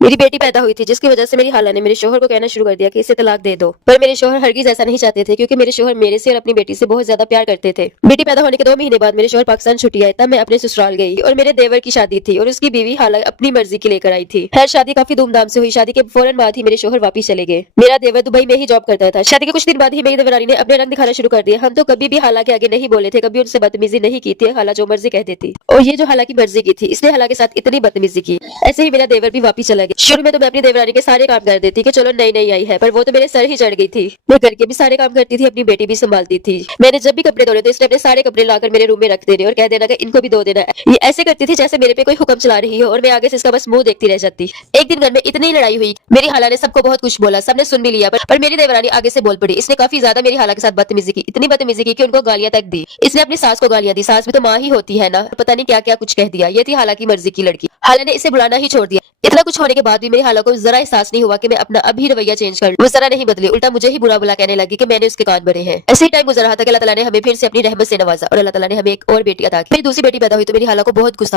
मेरी बेटी पैदा हुई थी जिसकी वजह से मेरी खाला ने मेरे शोहर को कहना शुरू कर दिया कि इसे तलाक दे दो, पर मेरे शोहर हरगिज ऐसा नहीं चाहते थे क्योंकि मेरे शोहर मेरे से और अपनी बेटी से बहुत ज्यादा प्यार करते थे। बेटी पैदा होने के 2 महीने बाद मेरे शोहर पाकिस्तान छुट्टी आए, तब मैं अपने ससुराल गई और मेरे देवर की शादी थी और उसकी बीवी खाला अपनी मर्जी की लेकर आई थी। खैर शादी काफी धूमधाम से हुई। शादी के फौरन बाद ही मेरे शोहर वापिस चले गए। मेरा देवर दुबई में ही जॉब करता था। शादी के कुछ दिन बाद ही मेरी देवरानी ने अपने रंग दिखाना शुरू कर दिया। हम तो कभी भी खाला के आगे नहीं बोले थे, कभी उनसे बदतमीजी नहीं की थी। खाला जो मर्जी कह देती और ये जो खाला की मर्जी की थी, इसने खाला के साथ इतनी बदतमीजी की। ऐसे ही मेरा देवर भी वापिस चला गया। शुरू में तो मैं अपनी देवरानी के सारे काम कर देती कि चलो नई नई आई है, पर वो तो मेरे सर ही चढ़ गई थी। मैं घर के भी सारे काम करती थी, अपनी बेटी भी संभालती थी। मैंने जब भी कपड़े धोने तो इसने अपने सारे कपड़े लाकर मेरे रूम में रख देने और कह देना कि इनको भी धो देना। ये ऐसे करती थी जैसे मेरे पे कोई हुक्म चला रही हो और मैं आगे से इसका बस मुंह देखती रह जाती। एक दिन घर में इतनी लड़ाई हुई, मेरी खाला ने सबको बहुत कुछ बोला, सबने सुन भी लिया, पर मेरी देवरानी आगे से बोल पड़ी। इसने काफी ज्यादा मेरी खाला के साथ बदतमीजी की, इतनी बदतमीजी की कि उनको गालियां तक दी। इसने अपनी सास को गालियां दी, सास भी तो माँ ही होती है ना, पता नहीं क्या क्या कुछ कह दिया। ये थी खाला की मर्जी की लड़की। खाला ने इसे बुलाना ही छोड़ दिया। इतना कुछ होने के बाद भी मेरी खाला को जरा एहसास नहीं हुआ कि मैं अपना अभी रवैया चेंज कर लूं। वो जरा नहीं बदली, उल्टा मुझे ही बुरा बुला कहने लगी कि मैंने उसके कान भरे हैं। ऐसे ही टाइम गुजर रहा था कि अल्लाह ताला ने हमें फिर से अपनी रहमत से नवाजा और अल्लाह ताला ने हमें एक और बेटी अता की। मेरी दूसरी बेटी पैदा हुई तो मेरी खाला को बहुत गुस्सा आया।